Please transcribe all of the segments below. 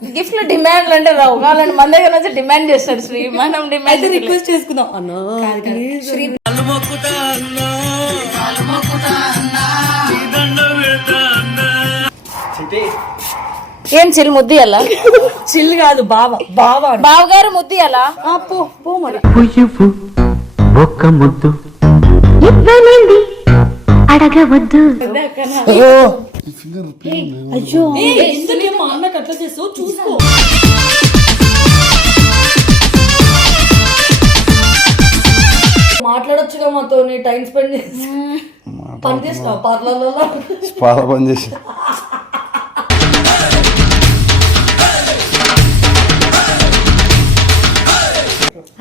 Gift లో డిమాండ్లు అంటే రావు కావాలంటే మన దగ్గర నుంచి డిమాండ్ చేస్తాడు శ్రీ. మనం డిమాండ్ రిక్వెస్ట్ చేసుకుందాం అన్నా శ్రీ ఏం చిల్ ముద్ది అలా చిల్ కాదు బావ బావగారు ముద్ది అలా పో మరి ఒక్క ముద్దు ఇవ్వనండి అడగవద్దు. అయ్యో ఎందుకేమో అన్నకు అట్లా చేస్తావు చూసుకో. మాట్లాడొచ్చుగా మాతో టైం స్పెండ్ చేసి పని చేసినావు పార్లర్లో పని చేసి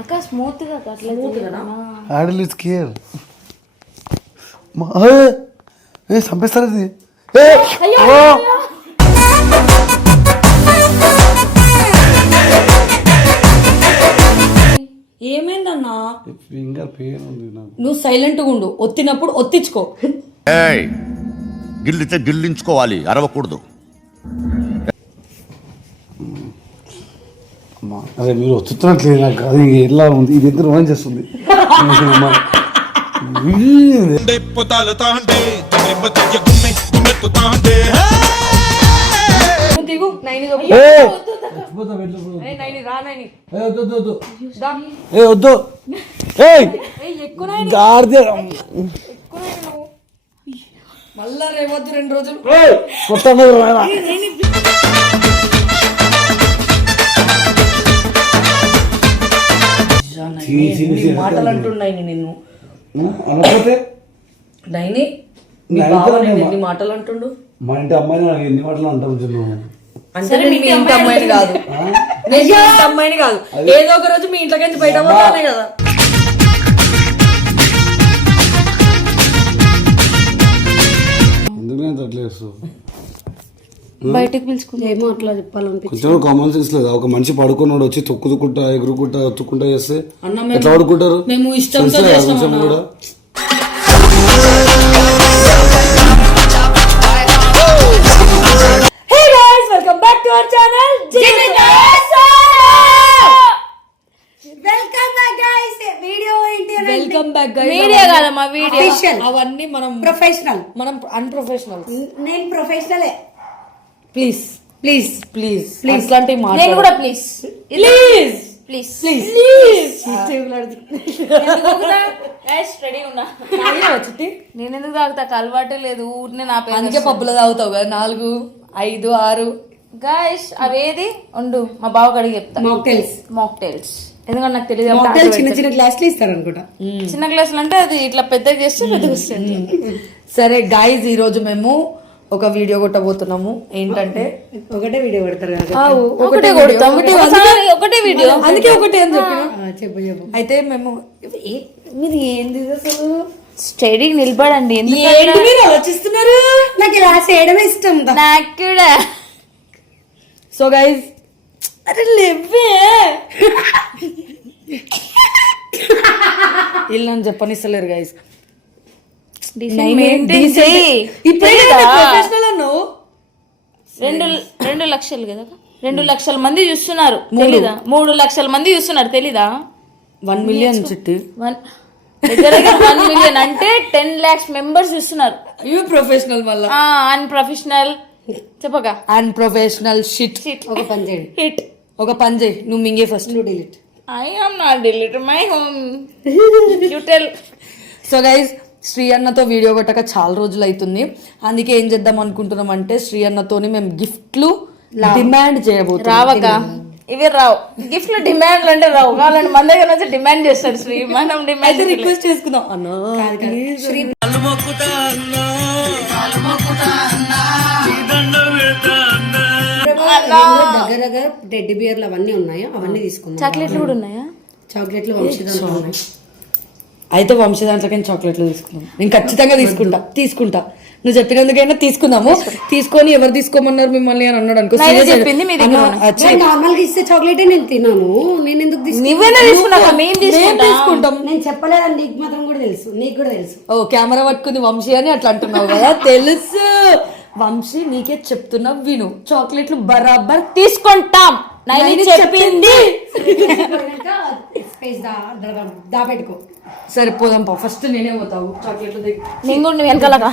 అక్క స్మూత్ గా అట్లా హ్యాండిల్ ఇస్ కేర్ చంపేస్తారు ఇది. ఏమైందన్నా ఫింగర్ పెయిన్ ఉంది నాకు. నువ్వు సైలెంట్ గా ఉండు, ఒత్తినప్పుడు ఒత్తించుకో. గిల్లితే గిల్లించుకోవాలి, అరవకూడదు. అదే మీరు వస్తున్నట్లేదు నాకు. అది ఎలా ఉంది ఇది ఎంత రోమన్ చేస్తుంది. దిగు నైని వద్దు మళ్ళా రేవద్దు 2 రోజులు మాటలు అంటున్నాయి నిన్ను నైని ఎన్ని మాటలు అంటుండు. మా ఇంటి అమ్మాయిని నాకు ఎన్ని మాటలు అంటాం అంటే నేను మీ ఇంటి అమ్మాయిని కాదు, నేను మీ ఇంటి అమ్మాయిని కాదు. ఏదో ఒక రోజు మీ ఇంట్లోకి నుంచి బయట పోతానే కదా. బయటకు పిలుచుకుంటే ఏమో అట్లా చెప్పాలంటే కొంచెం కామన్ సెన్స్ లేదా? ఒక మనిషి పడుకున్నాడు వచ్చి తొక్కుకుంటా ఎగురుకుంటా ఒత్తుకుంటా చేస్తే ఎట్లా పడుకుంటారు? మేము ఇష్టంతో కొంచెం కూడా welcome back to our channel. Welcome back guys. Video కాదమ్మా వీడియో. అవన్నీ మనం ప్రొఫెషనల్, మనం అన్ప్రొఫెషనల్. నేను ప్రొఫెషనలే. ప్లీజ్ ప్లీజ్ ప్లీజ్ ప్లీజ్ అట్లాంటి నేను కూడా please please please please ready ఉన్నా. వచ్చి నేను ఎందుకు తాగుతా? అలవాటే లేదు. ఊరినే నా పేరు అందుకే పబ్బులో తాగుతావు కదా. 4, 5, 6 గాయస్ అవేది ఉండు మా బావ కడిగి చెప్తా. మాక్టైల్స్ ఎందుకంటే నాకు తెలియదు. చిన్న చిన్న గ్లాసులు ఇస్తారు అనుకుంటా. చిన్న గ్లాసులు అంటే అది ఇట్లా పెద్దగా చేస్తే పెద్దగా వస్తుంది. సరే గాయ్స్, ఈ రోజు మేము ఒక వీడియో కొట్టబోతున్నాము. ఏంటంటే ఒకటే వీడియో పెడతారు కదా. ఒకటే కొడతాం, ఒకటే వీడియో, అందుకే ఒకటే అని చెప్పిన. చెప్పు చెప్పు. అయితే మేము మీరు ఏంది అసలు స్టడీ నిలబడండి. ఏంటి మీరు ఆలోచిస్తున్నారు? నాకు ఇలా చేయడమే ఇష్టం. నాకు కూడా. సో గైస్, అరే లేవే వీళ్ళు నన్ను చెప్పనిస్తలేరు గైస్. ప్రొఫెషనల్ అన్నావు. 2 లక్షలు కదా, 2 లక్షల మంది చూస్తున్నారు తెలీదా? 3 లక్షల మంది చూస్తున్నారు తెలీదా? 1 మిలియన్ చుట్టూ దగ్గర 1 మిలియన్ అంటే 10 lakhs మెంబర్స్ చూస్తున్నారు. ఇవి ప్రొఫెషనల్ మళ్ళా అన్ప్రొఫెషనల్ చెప్పగా అన్ప్రొఫెషనల్ షిట్. ఒక పని చేయండి, హిట్ ఒక పని చేయి, నువ్వు మింగే ఫస్ట్. నువ్వు delete. I am not delete my home. You tell. So guys, Sri అన్నతో వీడియో కొట్టక చాలా రోజులు అవుతుంది. అందుకే ఏం చేద్దాం అనుకుంటున్నాం అంటే శ్రీ అన్నతోని మేము గిఫ్ట్లు డిమాండ్ చేయబోతున్నాం. రావక ఇవి రావు. గిఫ్ట్ లో డిమాండ్లు అంటే రావు కావాలంటే మన దగ్గర నుంచి డిమాండ్ చేస్తాడు శ్రీ. మనం డిమాండ్ రిక్వెస్ట్ చేసుకుందాం అన్నా. శ్రీ దగ్గర దగ్గర టెడ్డీ బియర్లు అవన్నీ ఉన్నాయా? అవన్నీ తీసుకుందాం. చాక్లెట్లు కూడా ఉన్నాయా? చాక్లెట్లు వంశీదాంట్లో ఉన్నాయి. అయితే వంశీ దాంట్లోకైనా చాక్లెట్లు తీసుకుందాం. నేను ఖచ్చితంగా తీసుకుంటా. నువ్వు చెప్పినందుకైనా తీసుకుందాము. తీసుకొని ఎవరు తీసుకోమన్నారు మిమ్మల్ని అని అన్నాడు అనుకో. చెప్పింది నార్మల్ గా ఇస్తే చాక్లెట్ నేను తిన్నాను. నేను ఎందుకు తీసుకుంటాం? నేను చెప్పలేదని నీకు మాత్రం కూడా తెలుసు, నీకు కూడా తెలుసు. ఓ కెమెరా పట్టుకుంది వంశీ అని అట్లా అంటున్నావు కదా. తెలుసు వంశీ నీకే చెప్తున్నా విను, చాక్లెట్లు బరాబర్ తీసుకుంటాం నైని చెప్పింది. స్పేస్ దాపెట్టుకో. సరే పోదాం పా, ఫస్ట్ నేనే పోతావు చాక్లెట్లు దగ్గర. నేను కూడా నువ్వు వెనకాలగా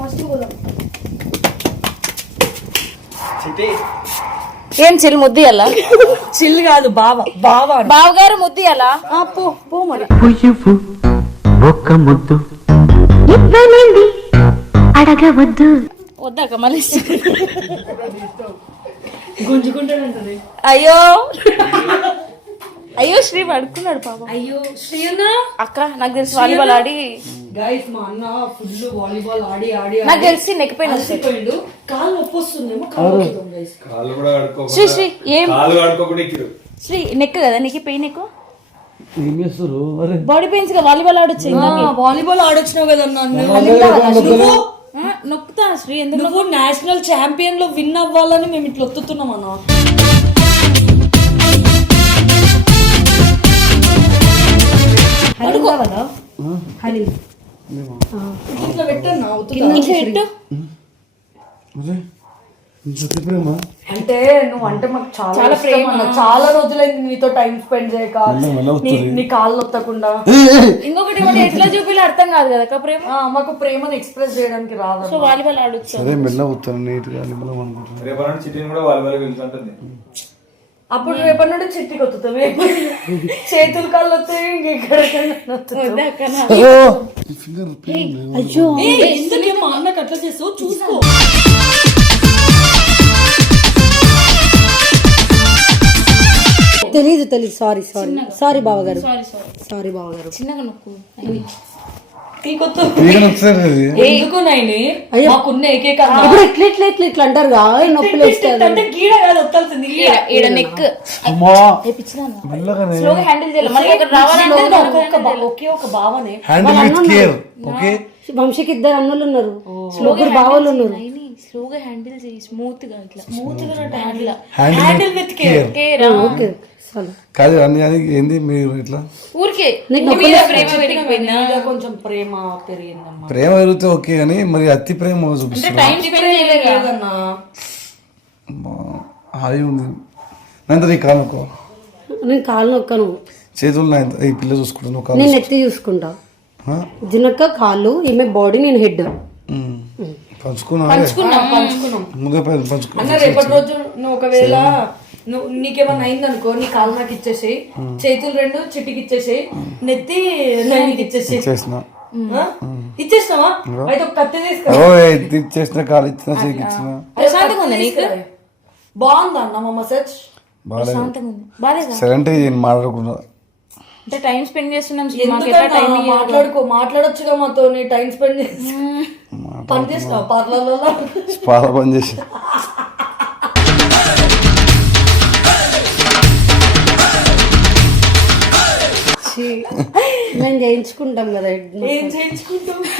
ఫస్ట్ పోదాం. ఏం చిల్ ముద్ది అలా చిల్ కాదు బావా, బావగారు ముద్ది అలా పో మరి. పువ్వు ఒక్క ముద్దు ఇవ్వనండి అడగవద్దు. వద్దాక మళ్ళీ గుంజుకుంటాడంటది. అయ్యో అయ్యో శ్రీ పడుకున్నాడు పాప. అయ్యో శ్రీయన్న అక్క నాకు తెలిసి వాలీబాల్ ఆడి గైస్ మా అన్న ఫుల్ వాలీబాల్ ఆడి ఆడి నాకు తెలిసి నెక్ పెయిన్ వస్తుంది. అలసిపోయిండు, కాళ్ళు నొప్పి వస్తుందేమో. కాళ్ళు గైస్ కాళ్ళు కూడా కడుక్కోకుండా శ్రీ శ్రీ ఏం కాళ్ళు కడుక్కోకుండా ఎక్కిరు. శ్రీ నెక్ కదా నీకు పెయిన్ ఎక్కువ ఏం చేస్తారు అరే బాడీ పెయిన్స్ గా వాలీబాల్ ఆడొచ్చు. వాలీబాల్ ఆడొచ్చినావు కదన్నా. నొక్కుతా శ్రీ ఎందుకు నువ్వు నేషనల్ ఛాంపియన్ లో విన్ అవ్వాలని మేము ఇట్లా ఒత్తుతున్నాం అన్న. ఇట్లా పెట్టన్నా పెట్టు. అంటే నువ్వు అంటే మాకు చాలా ప్రేమ అన్న. చాలా రోజులైంది నీతో టైం స్పెండ్ చేయక, నీ కాళ్ళు ఒత్తకుండా. ఇంకొకటి కూడా ఎట్లా చూపిలో అర్థం కాదు కదా అక్క ప్రేమ. మాకు ప్రేమను ఎక్స్ప్రెస్ చేయడానికి రాదు. సో వాలీబాల్ ఆడొచ్చు. అదే మెల్ల అవుతాను నీట్ గా నిమ్మలం అనుకుంటున్నాను. అప్పుడు రేపటి నుండి చిట్టికి వత్తుతావు, చేతులు కాళ్ళు వస్తాయి, ఇంకెక్కడికైనా. ఎందుకే మా అన్నకు అట్లా చేస్తావు చూసుకో. తెలీదు సారీ బావగారు, సారీ బావగారు. చిన్నగా నొక్కు. ఎందుకు నైని మాకున్న ఏకైక ఇప్పుడు ఇట్లా అంటారు నొప్పులు అంటే గీడ కాదు వత్తాల్సింది. ఈడ నెక్ స్లోగా హ్యాండిల్ చేయాలి. మళ్ళీ ఇక్కడ రావాలంటే ఒకే ఒక భావనే. వంశీకి 2 అన్నలు ఉన్నారు, 3 బావలు ఉన్నారు. స్లోగా హ్యాండిల్ చేయి, స్మూత్ గా ఇట్లా స్మూత్ గా హ్యాండిల్ విత్ కేర్. ఓకే కాదు అన్ని ఏంది మీరు ఇట్లా ఊరికే కొంచెం ప్రేమ పెరిగిందమ్మా. ప్రేమ పెరిగితే ఓకే కానీ మరి అతి ప్రేమ చూపిస్తున్నా. Time spend చేయలేదన్నా. హాయి ఉంది. నేను నీ కాలు నొక్కో. నేను కాళ్ళు నొక్కను, చేతులు ఈ పిల్ల చూసుకుంటాను. నేను నెత్తి చూసుకుంటా. జినక్క కాళ్ళు, ఈమె బాడీ, నేను హెడ్. పంచుకున్నాం. ముందే పంచుకున్నాం. అన్న రేపటి రోజు నువ్వు ఒకవేళ నీకేమన్నా అయిందనుకో, నీ కాళ్ళు నాకు ఇచ్చేసి, చేతులు 2 చిట్టికి ఇచ్చేసి, నెత్తి నైన్కి ఇచ్చేసి. ఇచ్చేసినావా? అయితే ఒక కత్తి ఇచ్చేసిన కాలు ఇచ్చిన చేతికి ఇచ్చిన. ప్రశాంతంగా ఉంది నీకు? బాగుందా అన్న మా మసాజ్? ప్రశాంతంగా ఉంది. బాగా సైలెంట్ మాట్లాడకుండా అంటే టైం స్పెండ్ చేస్తున్నాం. మాట్లాడొచ్చుగా మాతో, టైం స్పెండ్ చేసి. పని చేసినావు పార్లర్లో? పార్లర్ పని చేసి మేము చేయించుకుంటాం కదా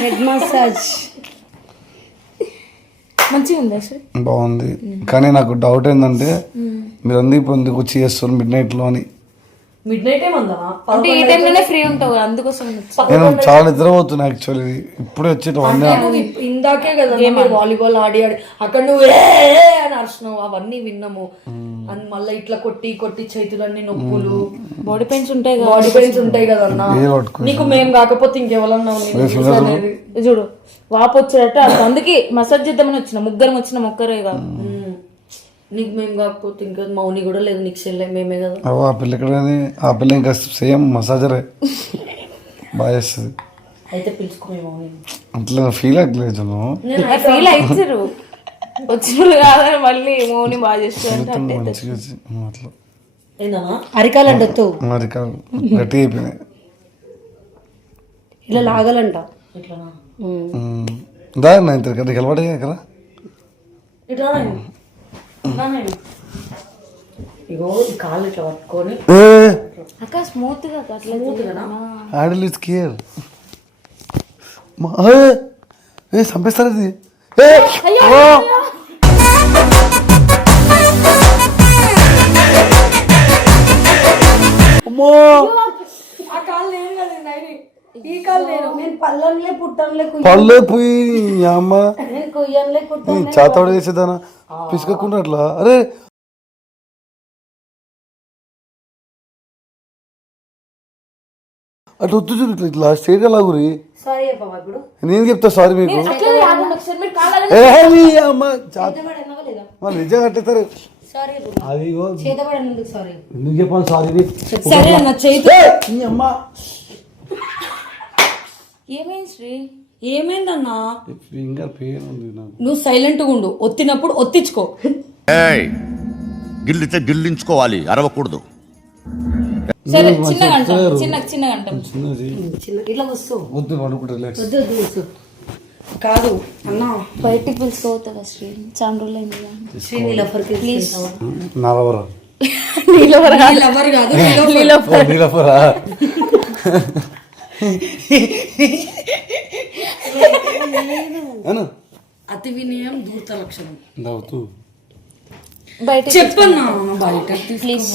హెడ్ మసాజ్. మంచిగా ఉంది అసలు, బాగుంది. కానీ నాకు డౌట్ ఏంటంటే మీరు అందరూ ఎందుకు చేస్తారు మిడ్ నైట్ లో అని. మిడ్ నైట్ ఏమందా? అంటే ఈ టైం లోనే ఫ్రీ ఉంటావు అందుకోసం. నేను చాలా నిద్రపోతున్నా యాక్చువల్లీ. ఇప్పుడే వచ్చి ఇందాకే కదా వాలీబాల్ ఆడి అక్కడ నువ్వు అని అరిచినావు, అవన్నీ విన్నాము. అని మళ్ళీ ఇట్లా కొట్టి కొట్టి చేతులన్నీ నొప్పులు, బాడీ పెయిన్స్ ఉంటాయి కదా అన్న. నీకు మేము కాకపోతే ఇంకెవరన్నా చూడు వాపు వచ్చేటట్టు. అందుకే మసాజ్ చేద్దామని వచ్చిన, ముగ్గురం వచ్చిన ఒక్కరే కాదు. నీకు మేము కాకపోతే ఇంకా మౌని కూడా లేదు, నీకు చెల్లె మేమే కదా. ఆ పిల్ల ఎక్కడని, ఆ పిల్ల ఇంకా సేమ్ మసాజరే బాగా చేస్తుంది. అయితే పిలుచుకోమే మౌని. అట్లా ఫీల్ అవ్వలేదు. ఫీల్ అవుతారు వచ్చిన కాదని మళ్ళీ మౌని బాగా చేస్తుంది. అట్లా అరికాలు అంటూ అరికాలు గట్టిగా అయిపోయినాయి. ఇలా లాగాలంట. దా నేను కలవాడే కదా. ఇట్లా ఇగో ఈ కాళ్ళు ఇట్లా పట్టుకొని అక్క స్మూత్ గా హ్యాండిల్ ఇస్ కేర్. చంపేస్తారు ఇది. ఆ కాళ్ళు ఏం కదా ఈ కాలు నేను పళ్ళంలే పుట్టంలే పళ్ళే పోయి ఈ అమ్మ నేను కొయ్యంలే పుట్టంలే చాతోడు వేసేదానా పిసుకకుండా అట్లా అరే అటు వద్దు చూడు ఇట్లా స్ట్రేట్ గా లాగురి. సారీ చెప్పవా ఇప్పుడు నేను చెప్తా సారీ మీకు. అట్లనే ఆగండి ఒకసారి, మీరు కాలాలని అమ్మ వాళ్ళు నిజంగా కట్టేస్తారు సారీ అది చేతబడి సారీ ఎందుకు చెప్పాలి సారీ సరే అన్న చేతి అమ్మ ఏమైంది శ్రీ? ఏమైందన్నా? ఫింగర్ పెయిన్ ఉంది నాకు. నువ్వు సైలెంట్ గా ఉండు, ఒత్తినప్పుడు ఒత్తించుకో. ఏయ్ గిల్లితే గిల్లించుకోవాలి, అరవకూడదు. సరే చిన్నగా అంటాం, చిన్నగా అంటాం. చిన్నది చిన్న ఇట్లా వస్తూ వద్దు పడుకుంటా రిలాక్స్. వద్దు వద్దు కాదు అన్న, బయటికి పిలుచుకోవద్దా శ్రీ? చాలా రోజులు అయింది కదా. శ్రీనిలఫర్కి ప్లీజ్. నలవరా నీలవర లవర్ కాదు నీలఫరా అతి వినయం దూర్త లక్షణం. నవ్వుతూ బయట చెప్పన్నా బయట ప్లీజ్.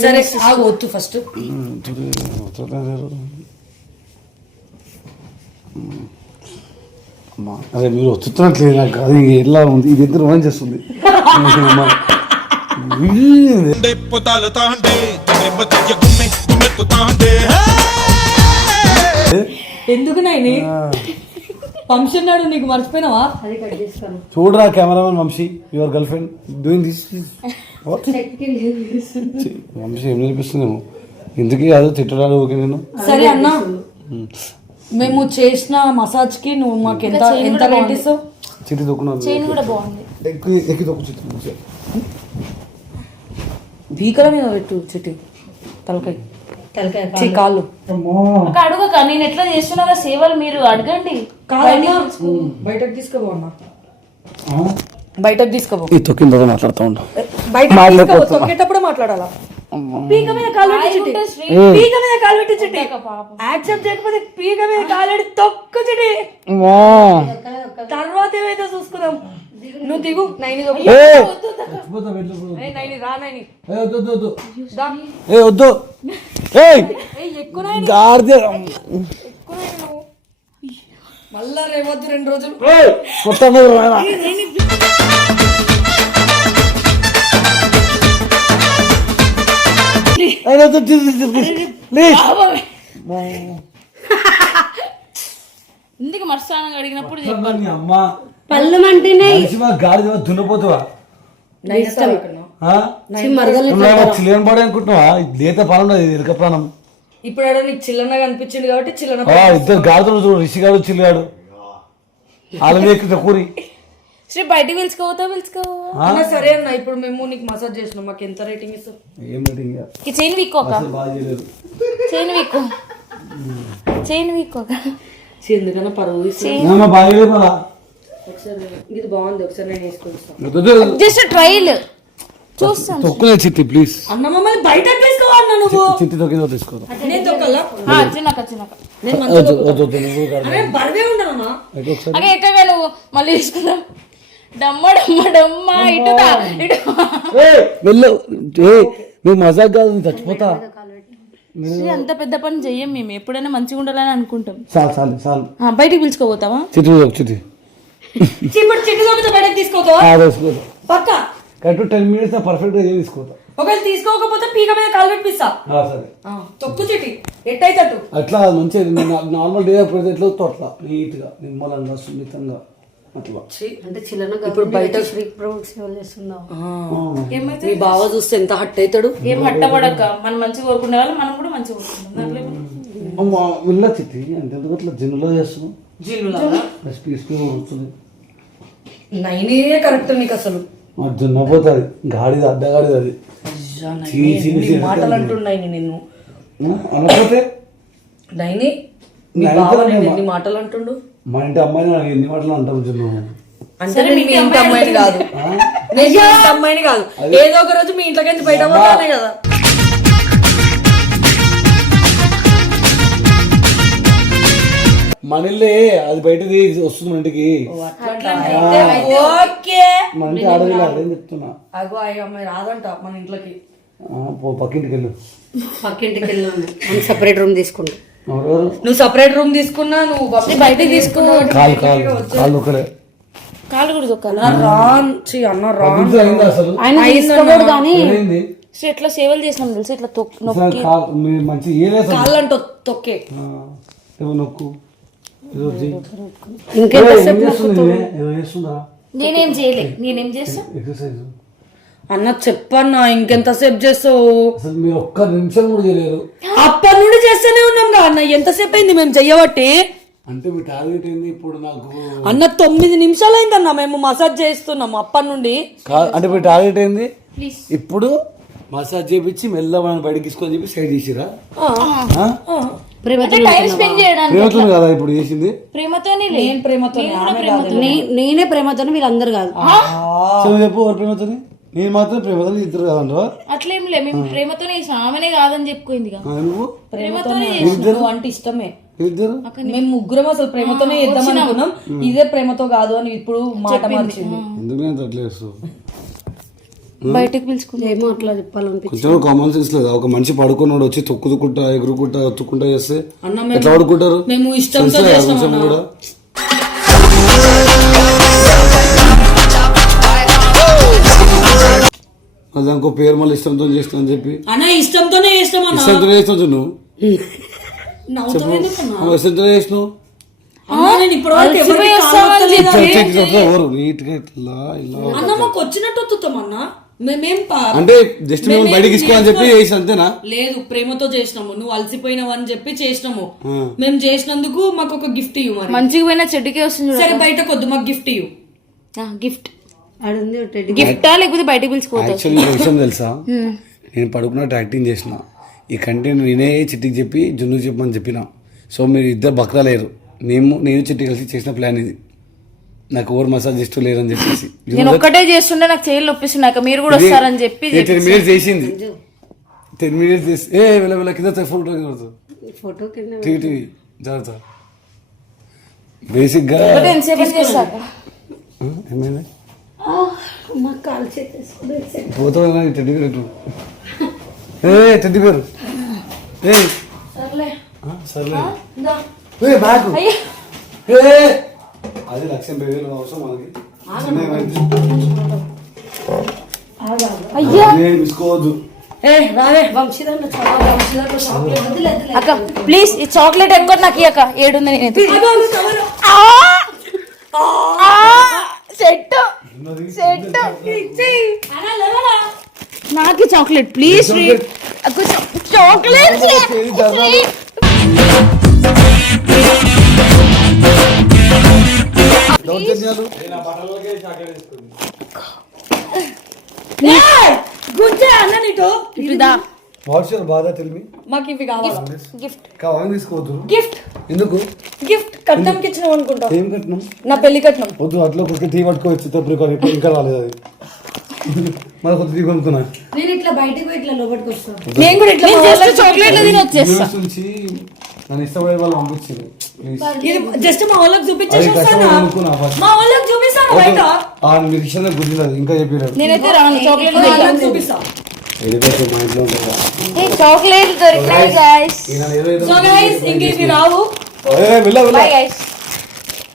సరే ఆగు, వద్దు ఫస్ట్. అదే మీరు వచ్చుతున్నట్లేదు నాకు. అది ఎలా ఉంది ఇది ఎంత రోమన్ చేస్తుంది. ఎందుకు నాయని ఫంక్షన్ నాడు నీకు మర్చిపోయినావా? అది కట్ చేస్తాను. చూడరా cameraman Vamshi, your girlfriend doing this. Vamshi ఏం నేర్పిస్తుందేమో ఇందుకే కాదు తిట్టడాలు ఓకే. నేను సరే అన్న, మేము చేసిన మసాజ్ కి నువ్వు మాకు ఎంత ఎంత రేట్ ఇస్తావు? చిట్టి దొక్కున్నాను. చైన్ కూడా బాగుంది. ఎక్కి దొక్కు చిట్టి. భీకల మీద పెట్టు చిట్టి, తలకాయ కాళ్ళు. అక్క అడుగక, నేను ఎట్లా చేస్తున్నా సేవలు మీరు అడగండి. బయటకు తీసుకోబోన్నా, బయటకు తీసుకోబో. ఈ తొక్కిన తర్వాత మాట్లాడుతూ ఉంటా. బయటకు తొక్కేటప్పుడు మాట్లాడాలా? పీక మీద కాలు పెట్టి చిట్టి, పీక మీద కాలు పెట్టి చిట్టి. యాక్సెప్ట్ చేయకపోతే పీక మీద కాలు పెట్టి తొక్కు చిట్టి. తర్వాత ఏమైతే చూసుకుందాం. నువ్వు దిగు నైని, నైని రా నైని. వద్దు ఎక్కువ మళ్ళా రేవద్దు 2 రోజులు. ఇందుకు మర్సానంగా అడిగినప్పుడు అమ్మా పళ్ళు మంటేనే గాడి దున్నపోతావా? చిల్లన పడే అనుకుంటున్నావా? లేత ప్రాణం ఎరక ప్రాణం. ఇప్పుడు ఆడ నీకు చిల్లనగా అనిపించింది కాబట్టి చిల్లన. ఇద్దరు గాడుతున్నారు చూడు, రిషిగాడు చిల్లిగాడు. వాళ్ళని ఎక్కుతా కూరి. శ్రీ బయటికి పిలుచుకోవా? సరే అన్న, ఇప్పుడు మేము నీకు మసాజ్ చేసినాం, మాకు ఎంత రేటింగ్ ఇస్తావు? ఏం రేటింగ్? చైన్ వీక్కోక, బాగా చేయలేదు. చైన్ వీక్కోక. ఎందుకన్నా పరువు బాగా చేయలేదు మళ్ళా. ఒకసారి ఇది బాగుంది, ఒకసారి నేను వేసుకొస్తాను. జస్ట్ ట్రైల్ చూస్తాను. తొక్కునే చిట్టి ప్లీజ్. అన్న మమ్మల్ని బయట తీసుకోవాలన్నా నువ్వు. చిట్టి తొక్కిందో తీసుకో. నేను తొక్కలా? చిన్నక నేను బరువే ఉండనన్నా. అదే ఎక్కగా నువ్వు మళ్ళీ తీసుకుందాం. డమ్మ ఇటుదా ఇటు వెళ్ళు. నువ్వు మజాక్ కాదు, నేను చచ్చిపోతా. అంత పెద్ద పని చెయ్యం మేము, ఎప్పుడైనా మంచిగా ఉండాలని అనుకుంటాం. చాలు బయటికి పిలుచుకోపోతావా? చిట్టి చిట్టి చిట్టి తొక్కితే బయటకు తీసుకోతావా? పక్క కరెక్ట్ 10 minutes పర్ఫెక్ట్ గా తీసుకోతా. ఒకవేళ తీసుకోకపోతే పీక మీద కాలు పెట్టిస్తా. సరే తొక్కు చిట్టి ఎట్టయితే అట్లా మంచిగా నార్మల్ డే అప్పుడు ఎట్లా అట్లా నీట్ గా నిమ్మలంగా సున్నితంగా అట్లా. అంటే ఇప్పుడు బయట మీ బావ చూస్తే ఎంత హట్ అవుతాడు. ఏం హట్టపడక, మనం మంచిగా కోరుకునే వాళ్ళు మనం కూడా మంచిగా కోరుకుంటాం. వెళ్ళ చిట్టి అంటే ఎందుకు అట్లా జిన్నులో చేస్తున్నావు? నైనే కరెక్ట్ నీకు అసలు దున్నపోతుంది. గాడిది అడ్డగాడిది అది. మాటలు అంటున్నాయి నిన్ను అనకపోతే నైని ఎన్ని మాటలు అంటుండు. మా ఇంటి అమ్మాయిని నాకు ఎన్ని మాటలు అంటాం జున్ను. అంటే నేను మీ ఇంటి అమ్మాయిని కాదు, నేను మీ ఇంటి అమ్మాయిని కాదు. ఏదో ఒక రోజు మీ ఇంట్లోకి బయట పోతానే కదా. మనల్లే అది బయటది వస్తుంది మన ఇంటికి. మన ఇంటి ఆడవిలా అదేం చెప్తున్నా. అగో అమ్మాయి రాదంట మన ఇంట్లోకి. పక్కింటికి వెళ్ళు. పక్కింటికి వెళ్ళాను, సపరేట్ రూమ్ తీసుకుంటా. ఎవరెవరు? నువ్వు సపరేట్ రూమ్ తీసుకున్నా, నువ్వు బయటికి తీసుకున్నావు. కాళ్ళు ఒకడే కాళ్ళు కూడా దొక్కాలి. అన్న రాన్ ఇంట్లో అయిందా అసలు? ఆయన తీసుకోకూడదు కానీ ఏమైంది? సో ఇట్లా సేవలు చేసినాం తెలుసు, ఇట్లా నొక్కి మీరు మంచి ఏదే అసలు? కాళ్ళంటూ తొక్కే. ఏమో నొక్కు ఏదో చెయ్యి. ఇంకెంతసేపు ఏం చేస్తుంది ఈమె? ఏదో చేస్తుందా నేనేం చేయలే. నేనేం చేస్తా? ఎక్సర్సైజ్? అన్న చెప్పన్నా, ఇంకెంతసేపు చేస్తావు? అసలు మీరు ఒక్క నిమిషం కూడా చేయలేరు. అప్పటి నుండి చేస్తూనే ఉన్నాం కదా అన్న. ఎంతసేపు అయింది మేము చెయ్యబట్టి? అంటే మీ టార్గెట్ ఏంది ఇప్పుడు నాకు? అన్న 9 నిమిషాలు అయిందన్న మేము మసాజ్ చేస్తున్నాం అప్పటి నుండి. అంటే మీ టార్గెట్ ఏంది? ఇప్పుడు మసాజ్ చేపించి మెల్లగా బయటకి తీసుకొని చెప్పి సైడ్ చేసిరా? అంటే టైం స్పెండ్ చేయడానికి. ప్రేమతో కదా ఇప్పుడు చేసింది? ప్రేమతోనే నేను ప్రేమతో నేనే ప్రేమతోనే వీళ్ళందరూ కాదు. సో చెప్పు ఎవరు ప్రేమతో? నేను మాత్రం ప్రేమతో ఇద్దరు కాదండి. అట్లేం లే, మేము ప్రేమతోనే చేసాం. ఆమెనే కాదని చెప్పుకుంది. నువ్వు ప్రేమతోనే అంటే ఇష్టమే. ఇద్దరు మేము ముగ్గురం అసలు ప్రేమతోనే చేద్దాం అనుకున్నాం. ఇదే ప్రేమతో కాదు అని ఇప్పుడు మాట మార్చింది. ఎందుకంటే అట్లా చేస్తావు? బయటకు పిలుచుకుంది. ఏమో అట్లా చెప్పాలనిపించింది. కొంచెం కామన్ సెన్స్ లేదా? ఒక మనిషి పడుకున్నాడు వచ్చి తొక్కుకుంటా ఎగురుకుంటా ఒత్తుకుంటా చేస్తే ఎట్లా పడుకుంటారు? మేము ఇష్టంతో కొంచెం కూడా దానికో పేరు మళ్ళీ ఇష్టంతో చేస్తా అని చెప్పి. అన్న ఇష్టంతోనే చేస్తాం అన్న. ఇష్టంతో చేస్తావు నువ్వు? ఇష్టంతో చేసినావు ఎవరు? నీట్ గా ఇట్లా ఇలా అన్న మాకు వచ్చినట్టు వత్తుతాం అన్న. మేమేం అంటే జస్ట్ మేము బయటకి తీసుకోవాలని చెప్పి చేసి అంతేనా? లేదు, ప్రేమతో చేసినాము. నువ్వు అలసిపోయినావు అని చెప్పి చేసినాము. మేము చేసినందుకు మాకు ఒక గిఫ్ట్ ఇవ్వు. మరి మంచిగా పోయినా చెడ్డుకే వస్తుంది. సరే బయటకు వద్దు, మాకు గిఫ్ట్ ఇవ్వు. గిఫ్ట్ ఆడుంది గిఫ్టా లేకపోతే బయటకు పిలుచుకోవచ్చు? యాక్చువల్లీ ఒక విషయం తెలుసా? నేను పడుకున్నట్టు యాక్టింగ్ చేసిన ఈ కంటెంట్ నేనే చిట్టికి చెప్పి జున్నుకి చెప్పమని చెప్పిన. సో మీరు ఇద్దరు బక్రాలేరు. నేను చిట్టి కలిసి చేసిన ప్లాన్ ఇది. నాకు ఓవర్ మసాజ్ చేస్తూ లేరని చెప్పేసి నేను ఒక్కటే చేస్తుంటే నాకు చేయలు నొప్పిస్తున్నాక మీరు కూడా వస్తారని చెప్పి 10 మినిట్స్ చేసింది. 10 మినిట్స్ చేసి వెళ్ళ కింద ఫోటో కింద టీవీ జాగ్రత్త. బేసిక్ గా ఎంతసేపు చేస్తాక ఏమైంది? మా కాలు చేసేసి పోతా టెడ్డి పేరు టెడ్డి పేరు సర్లే బ్యాగ్ అది 1,80,000 అవసరం మనకి. తీసుకోవద్దు అక్క ప్లీజ్. ఈ చాక్లెట్ ఎక్కువ నాకు ఇక 7 ఉంది. నేను సెట్ నాకు చాక్లెట్ ప్లీజ్. చాక్లెట్ గుంజే అన్న నీతో మాకు ఇవి కావాలి. గిఫ్ట్ కావాలి తీసుకోవద్దు. గిఫ్ట్ ఎందుకు? గిఫ్ట్ కట్నంకి ఇచ్చినావు అనుకుంటా. ఏం కట్నం? నా పెళ్లి కట్నం. వద్దు అట్లా కొద్దిగా టీ పట్టుకోవచ్చు. తప్పుడు ఇంకా రాలేదు అది. మరి కొద్ది టీ కొనుక్కున్నా. నేను ఇట్లా బయటకు పోయి ఇట్లా లోపలికి వస్తాను. నేను కూడా ఇట్లా చాక్లెట్లు తిని వచ్చేస్తా. నుంచి నన్ను ఇష్టపడే వాళ్ళు పంపించింది. జస్ట్ మా వాళ్ళకి చూపించేసి వస్తానా? మా వాళ్ళకి చూపిస్తాను బయట. మీరు ఇష్టం గుర్తులేదు ఇంకా చెప్పారు. నేనైతే రాను. చాక్లెట్ చూపిస్తా. మా ఇంట్లో ఉంటుంది. చాక్లెట్ దొరికినాయి గైస్. సో గైస్ ఇంక ఇవి రావు. Bye guys.